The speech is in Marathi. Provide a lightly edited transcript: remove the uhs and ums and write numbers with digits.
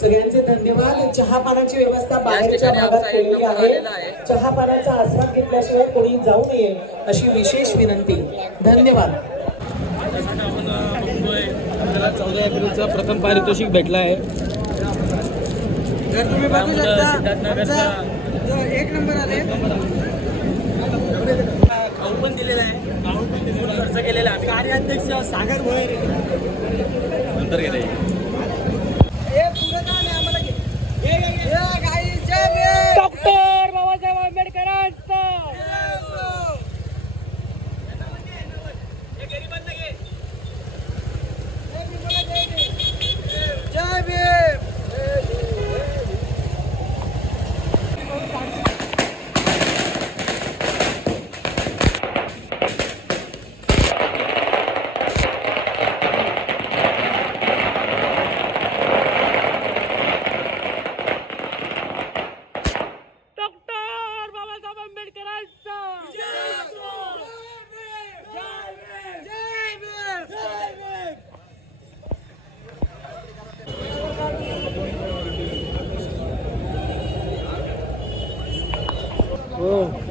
सगळ्यांचे धन्यवाद। चहा पाण्याची व्यवस्था बाहेरच्या भागात केलेली आहे। चहा पाण्याचा आस्वाद घेतल्याशिवाय कोणी जाऊ नये अशी विशेष विनंती। धन्यवाद। 14 एप्रिलचा प्रथम पारितोषिक भेटला आहे। तुम्ही बघू शकता एक नंबर आले। खाऊ पण दिलेला आहे, खाऊ पण दिलेला खर्च केलेला आहे। कार्याध्यक्ष सागर भोयर नंतर गेले। डॉक्टर बाबासाहेब आंबेडकरांचा जय भीम। Oh.